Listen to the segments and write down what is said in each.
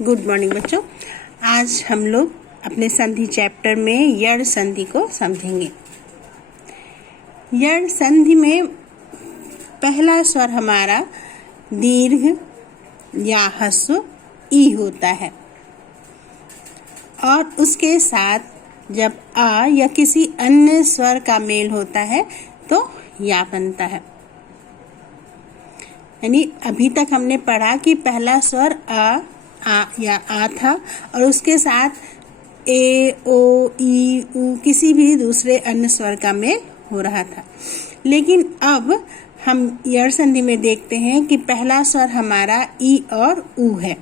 Good morning बच्चों। आज हम लोग अपने संधि चैप्टर में यड़ संधि को समझेंगे। यड़ संधि में पहला स्वर हमारा दीर्घ या ह्रस्व ई होता है और उसके साथ जब आ या किसी अन्य स्वर का मेल होता है तो या बनता है। यानी अभी तक हमने पढ़ा कि पहला स्वर आ या आ था और उसके साथ ए, ओ, ई, उ किसी भी दूसरे अन्य स्वर का मेल हो रहा था। लेकिन अब हम यड़ संधि में देखते हैं कि पहला स्वर हमारा ई और उ है।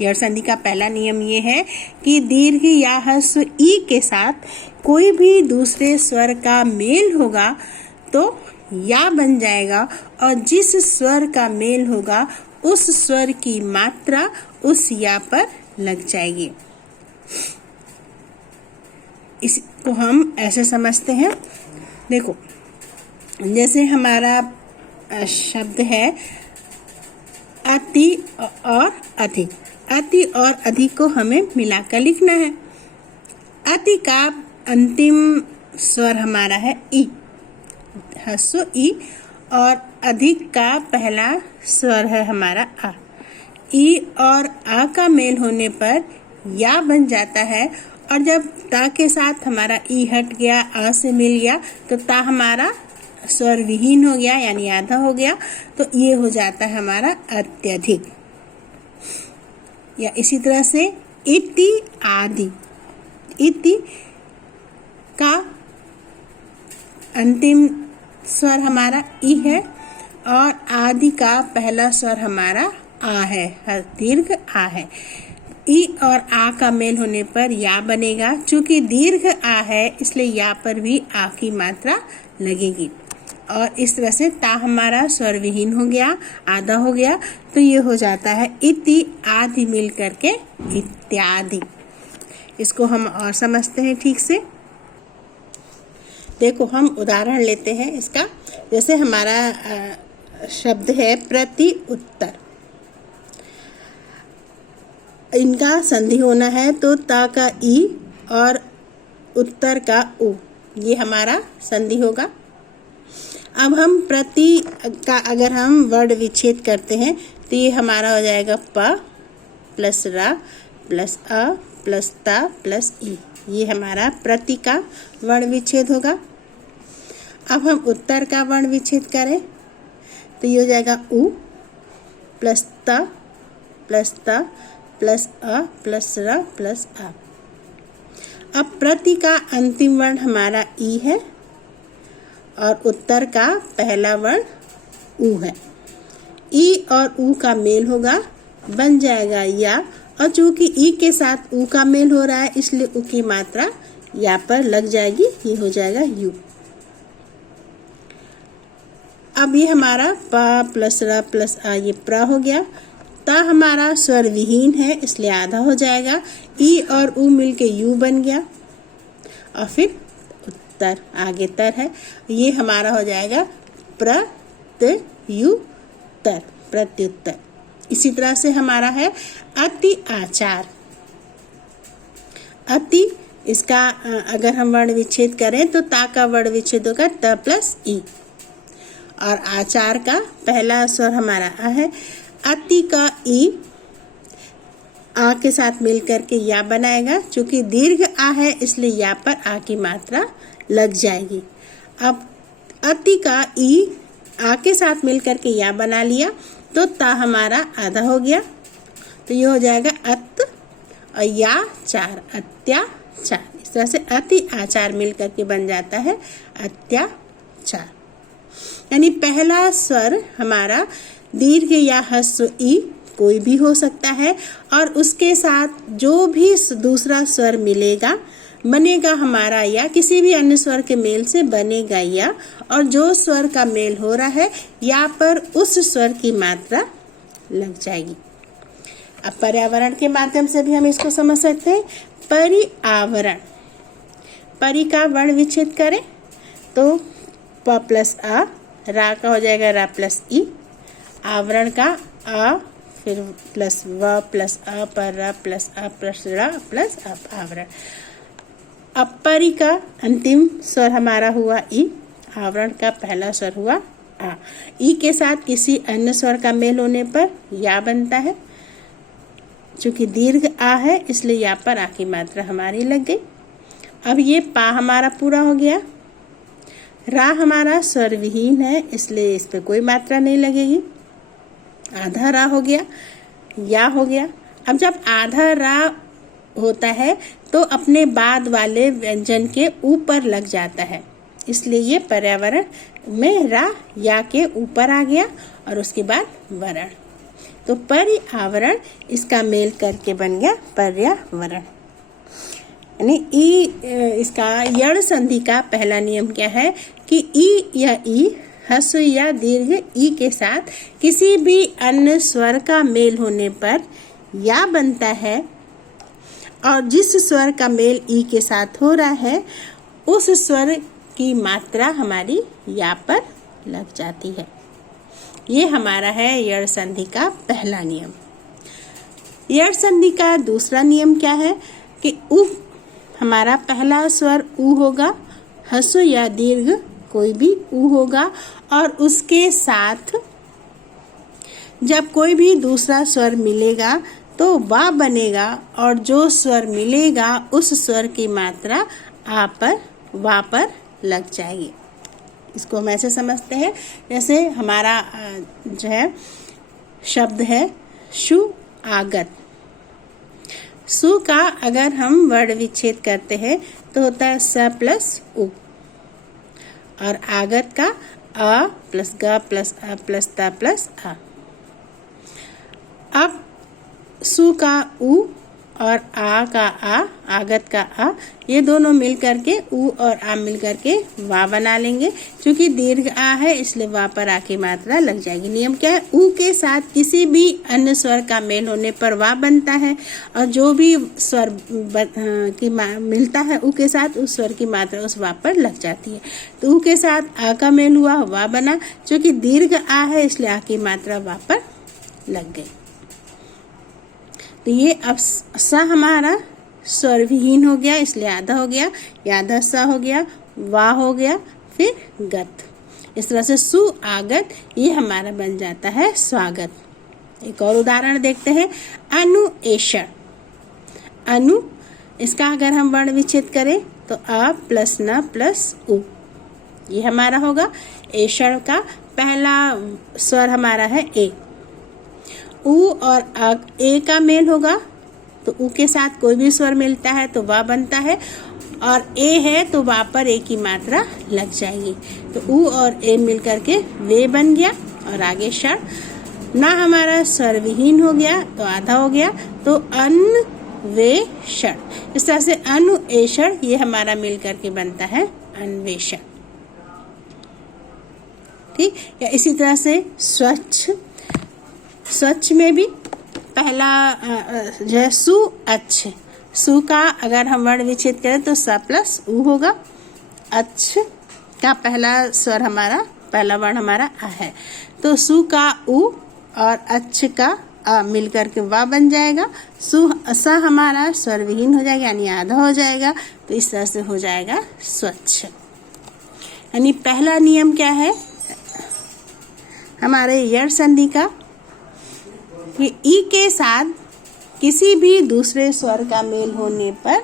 यड़ संधि का पहला नियम ये है कि दीर्घ या ह्रस्व ई के साथ कोई भी दूसरे स्वर का मेल होगा तो या बन जाएगा और जिस स्वर का मेल होगा उस स्वर की मात्रा उस या पर लग जाएगी। इसको हम ऐसे समझते हैं, देखो जैसे हमारा शब्द है अति और अधिक। अति और अधिक को हमें मिलाकर लिखना है। अति का अंतिम स्वर हमारा है ई, ह्रस्व ई, और अधिक का पहला स्वर है हमारा आ। ई और आ का मेल होने पर या बन जाता है और जब ता के साथ हमारा ई हट गया, आ से मिल गया तो ता हमारा स्वर विहीन हो गया यानी आधा हो गया, तो ये हो जाता है हमारा अत्यधिक। या इसी तरह से इति आदि। इति का अंतिम स्वर हमारा ई है और आदि का पहला स्वर हमारा आ है, दीर्घ आ है। ई और आ का मेल होने पर या बनेगा। चूंकि दीर्घ आ है इसलिए या पर भी आ की मात्रा लगेगी और इस तरह से ता हमारा स्वर विहीन हो गया, आधा हो गया, तो ये हो जाता है इति आदि मिल करके इत्यादि। इसको हम और समझते हैं ठीक से। देखो हम उदाहरण लेते हैं इसका। जैसे हमारा शब्द है प्रति उत्तर। इनका संधि होना है तो ता का ई और उत्तर का उ, ये हमारा संधि होगा। अब हम प्रति का अगर हम वर्ण विच्छेद करते हैं तो ये हमारा हो जाएगा प प्लस रा प्लस अ प्लस ता प्लस ई। ये हमारा प्रति का वर्ण विच्छेद होगा। अब हम उत्तर का वर्ण विच्छेद करें तो ये हो जाएगा उ प्लस ता प्लस ता प्लस अ प्लस र प्लस आ। अब प्रति का अंतिम वर्ण हमारा ई है और उत्तर का पहला वर्ण उ है। ई और उ का मेल होगा, बन जाएगा या, और चूंकि ई के साथ उ का मेल हो रहा है इसलिए उ की मात्रा या पर लग जाएगी, ये हो जाएगा यू। अब ये हमारा प प्लस र प्लस आ, ये प्र हो गया। ता हमारा स्वर विहीन है इसलिए आधा हो जाएगा। ई और उ मिलके यू बन गया और फिर उत्तर, आगे तर है, ये हमारा हो जाएगा प्रत्युत्तर, प्रत्युत्तर। इसी तरह से हमारा है अति आचार। अति, इसका अगर हम वर्ण विच्छेद करें तो ता का वर्ण विच्छेद होगा त प्लस ई और आचार का पहला स्वर हमारा आ है। अति का ई आ के साथ मिल करके या बनाएगा। चूंकि दीर्घ आ है इसलिए या पर आ की मात्रा लग जाएगी। अब अति का ई आ के साथ मिल करके या बना लिया तो ता हमारा आधा हो गया, तो ये हो जाएगा अत और या चार, अत्याचार। इस तरह से अति आचार मिल करके बन जाता है अत्याचार। यानी पहला स्वर हमारा दीर्घ या ह्रस्व ई कोई भी हो सकता है और उसके साथ जो भी दूसरा स्वर मिलेगा बनेगा हमारा या, किसी भी अन्य स्वर के मेल से बनेगा या, और जो स्वर का मेल हो रहा है या पर उस स्वर की मात्रा लग जाएगी। अब पर्यावरण के माध्यम से भी हम इसको समझ सकते हैं। परिआवरण, परि का वर्ण विच्छेद करें तो प प्लस आ, रा का हो जाएगा रा प्लस ई, आवरण का आ फिर प्लस व प्लस अ पर र प्लस अ प्लस र प्लस अप आवरण। अपरी का अंतिम स्वर हमारा हुआ ई, आवरण का पहला स्वर हुआ आ। ई के साथ किसी अन्य स्वर का मेल होने पर या बनता है। चूंकि दीर्घ आ है इसलिए या पर आ की मात्रा हमारी लग गई। अब ये पा हमारा पूरा हो गया। रा हमारा स्वर विहीन है इसलिए इस पे कोई मात्रा नहीं लगेगी। आधा रा हो गया, या हो गया। अब जब आधा रा होता है तो अपने बाद वाले व्यंजन के ऊपर लग जाता है, इसलिए ये पर्यावरण में रा या के ऊपर आ गया और उसके बाद वरण। तो पर्यावरण इसका मेल करके बन गया पर्यावरण। यानी ई इसका यण संधि का पहला नियम क्या है कि ई या ई ह्रस्व या दीर्घ ई के साथ किसी भी अन्य स्वर का मेल होने पर या बनता है और जिस स्वर का मेल ई के साथ हो रहा है उस स्वर की मात्रा हमारी या पर लग जाती है। ये हमारा है यण संधि का पहला नियम। यण संधि का दूसरा नियम क्या है कि उ हमारा पहला स्वर उ होगा, ह्रस्व या दीर्घ कोई भी उ होगा और उसके साथ जब कोई भी दूसरा स्वर मिलेगा तो वा बनेगा और जो स्वर मिलेगा उस स्वर की मात्रा आ पर वा पर लग जाएगी। इसको हम ऐसे समझते हैं जैसे हमारा जो है शब्द है शु आगत। सु का अगर हम वर्ण विच्छेद करते हैं तो होता है स प्लस उ और आगत का अ प्लस ग प्लस अ प्लस त प्लस आ। अब सु का उ और आ का आ, आगत का आ, ये दोनों मिल करके उ और आ मिल करके वा बना लेंगे। क्योंकि दीर्घ आ है इसलिए वा पर आ की मात्रा लग जाएगी। नियम क्या है, उ के साथ किसी भी अन्य स्वर का मेल होने पर वा बनता है और जो भी स्वर की मिलता है उ के साथ उस स्वर की मात्रा उस वा पर लग जाती है। तो उ के साथ आ का मेल हुआ, वा बना। क्योंकि दीर्घ आ है इसलिए आ की मात्रा वा पर लग गई। तो ये अब स हमारा स्वर विहीन हो गया इसलिए आधा हो गया, या आधा स हो गया, वा हो गया, फिर गत। इस तरह से सु आगत ये हमारा बन जाता है स्वागत। एक और उदाहरण देखते हैं, अनुएषण। अनु इसका अगर हम वर्ण विच्छेद करें तो अ प्लस न प्लस उ, ये हमारा होगा। एषण का पहला स्वर हमारा है ए। उ और अ ए का मेल होगा तो उ के साथ कोई भी स्वर मिलता है तो वा बनता है और ए है तो वा पर ए की मात्रा लग जाएगी। तो उ और ए मिल करके वे बन गया और आगे क्षण। ना हमारा स्वर विहीन हो गया तो आधा हो गया तो अन्वेषण। इस तरह से अनुएषण ये हमारा मिल करके बनता है अन्वेषण। ठीक, या इसी तरह से स्वच्छ। स्वच्छ में भी पहला जो है सु अच्छ। सु का अगर हम वर्ण विच्छेद करें तो स प्लस उ होगा। अच्छ का पहला स्वर हमारा पहला वर्ण हमारा आ है तो सु का उ और अच्छ का अ मिल करके वा बन जाएगा। स हमारा स्वर विहीन हो जाएगा यानी आधा हो जाएगा। तो इस तरह से हो जाएगा स्वच्छ। यानी पहला नियम क्या है हमारे यण संधि का कि ई के साथ किसी भी दूसरे स्वर का मेल होने पर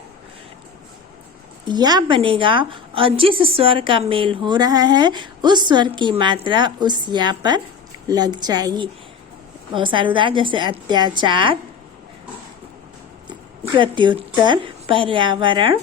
या बनेगा और जिस स्वर का मेल हो रहा है उस स्वर की मात्रा उस या पर लग जाएगी। बहुत सारे उदाहरण जैसे अत्याचार, प्रत्युत्तर, पर्यावरण।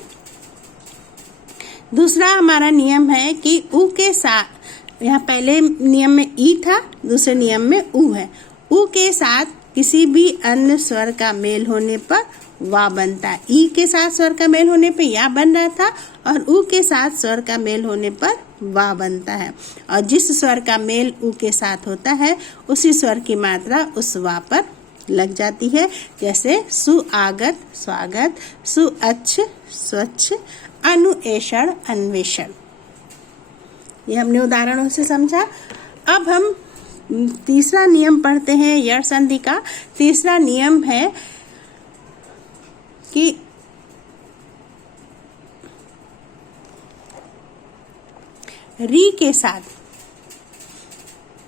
दूसरा हमारा नियम है कि उ के साथ, यहाँ पहले नियम में ई था, दूसरे नियम में उ है। उ के साथ किसी भी अन्य स्वर का मेल होने पर वा बनता है। ई के साथ स्वर का मेल होने पर या बन रहा था और उ के साथ स्वर का मेल होने पर वा बनता है और जिस स्वर का मेल उ के साथ होता है उसी स्वर की मात्रा उस वा पर लग जाती है। जैसे सुआगत स्वागत, सुअच्छ स्वच्छ, अनुएषण अन्वेषण। ये हमने उदाहरणों से समझा। अब हम तीसरा नियम पढ़ते हैं यड़ संधि का। तीसरा नियम है कि री के साथ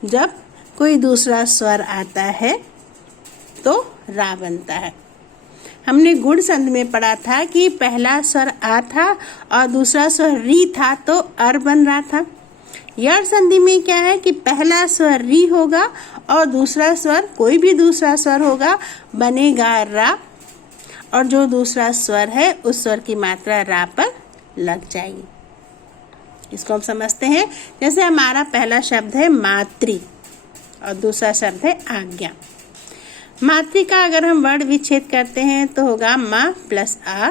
जब कोई दूसरा स्वर आता है तो रा बनता है। हमने गुण संधि में पढ़ा था कि पहला स्वर आ था और दूसरा स्वर री था तो अर बन रहा था। यड़ संधि में क्या है कि पहला स्वर री होगा और दूसरा स्वर कोई भी दूसरा स्वर होगा, बनेगा रा, और जो दूसरा स्वर है उस स्वर की मात्रा रा पर लग जाएगी। इसको हम समझते हैं। जैसे हमारा पहला शब्द है मातृ और दूसरा शब्द है आज्ञा। मातृ का अगर हम वर्ण विच्छेद करते हैं तो होगा मा प्लस आ,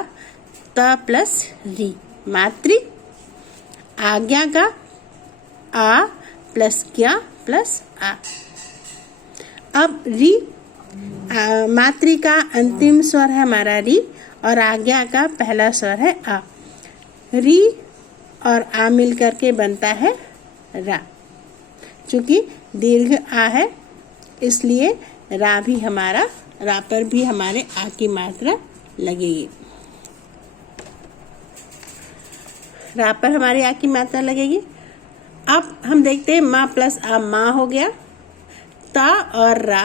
त प्लस री, मातृ। आज्ञा का आ प्लस ज्ञा प्लस आ। अब री, मातृ का अंतिम स्वर है हमारा री और आज्ञा का पहला स्वर है आ। री और आ मिल करके बनता है रा। चूंकि दीर्घ आ है इसलिए रा भी हमारा, रा पर भी हमारे आ की मात्रा लगेगी। रा पर हमारी आ की मात्रा लगेगी। अब हम देखते हैं मा प्लस आ माँ हो गया। ता और रा,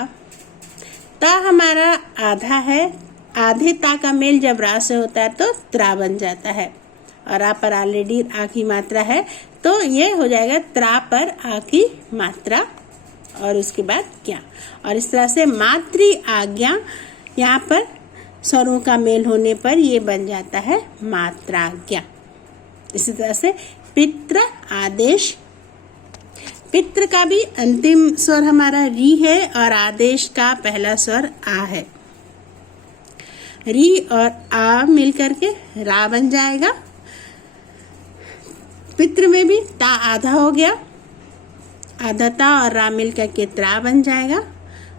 ता हमारा आधा है, आधे ता का मेल जब रा से होता है तो त्रा बन जाता है और आ पर ऑलरेडी आ की मात्रा है तो ये हो जाएगा त्रा पर आ की मात्रा और उसके बाद क्या। और इस तरह से मातृ आज्ञा, यहाँ पर स्वरों का मेल होने पर ये बन जाता है मात्राज्ञा। इसी तरह से पितृ आदेश, पितृ का भी अंतिम स्वर हमारा री है और आदेश का पहला स्वर आ है। री और आ मिलकर के रा बन जाएगा। पितृ में भी ता आधा हो गया, आधा ता और रा मिलकर के त्रा बन जाएगा,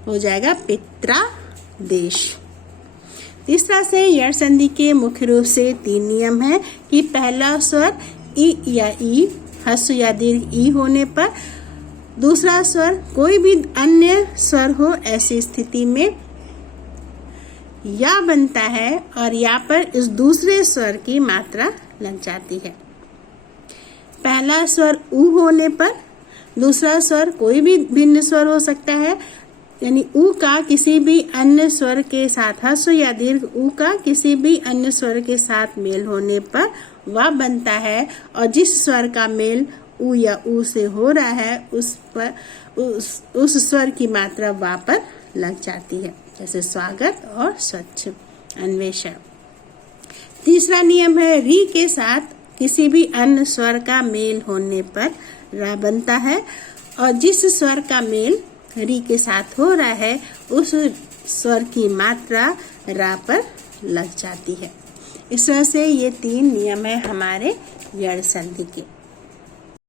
हो जाएगा पित्रादेश। तीसरा से यड़ संधि के मुख्य रूप से 3 नियम है कि पहला स्वर ई या ई, ह्रस्व या दीर्घ ई होने पर दूसरा स्वर कोई भी अन्य स्वर हो, ऐसी स्थिति में या बनता है और या पर इस दूसरे स्वर की मात्रा लग जाती है। पहला स्वर ऊ होने पर दूसरा स्वर कोई भी भिन्न स्वर हो सकता है, यानी ऊ का किसी भी अन्य स्वर के साथ, ह्रस्व या दीर्घ ऊ का किसी भी अन्य स्वर के साथ मेल होने पर वह बनता है और जिस स्वर का मेल ऊ या ऊ से हो रहा है उस स्वर की मात्रा वा पर लग जाती है, जैसे स्वागत और स्वच्छ, अन्वेषण। तीसरा नियम है री के साथ किसी भी अन्य स्वर का मेल होने पर रा बनता है और जिस स्वर का मेल री के साथ हो रहा है उस स्वर की मात्रा रा पर लग जाती है। इस तरह से ये 3 नियम है हमारे यड़ संधि के।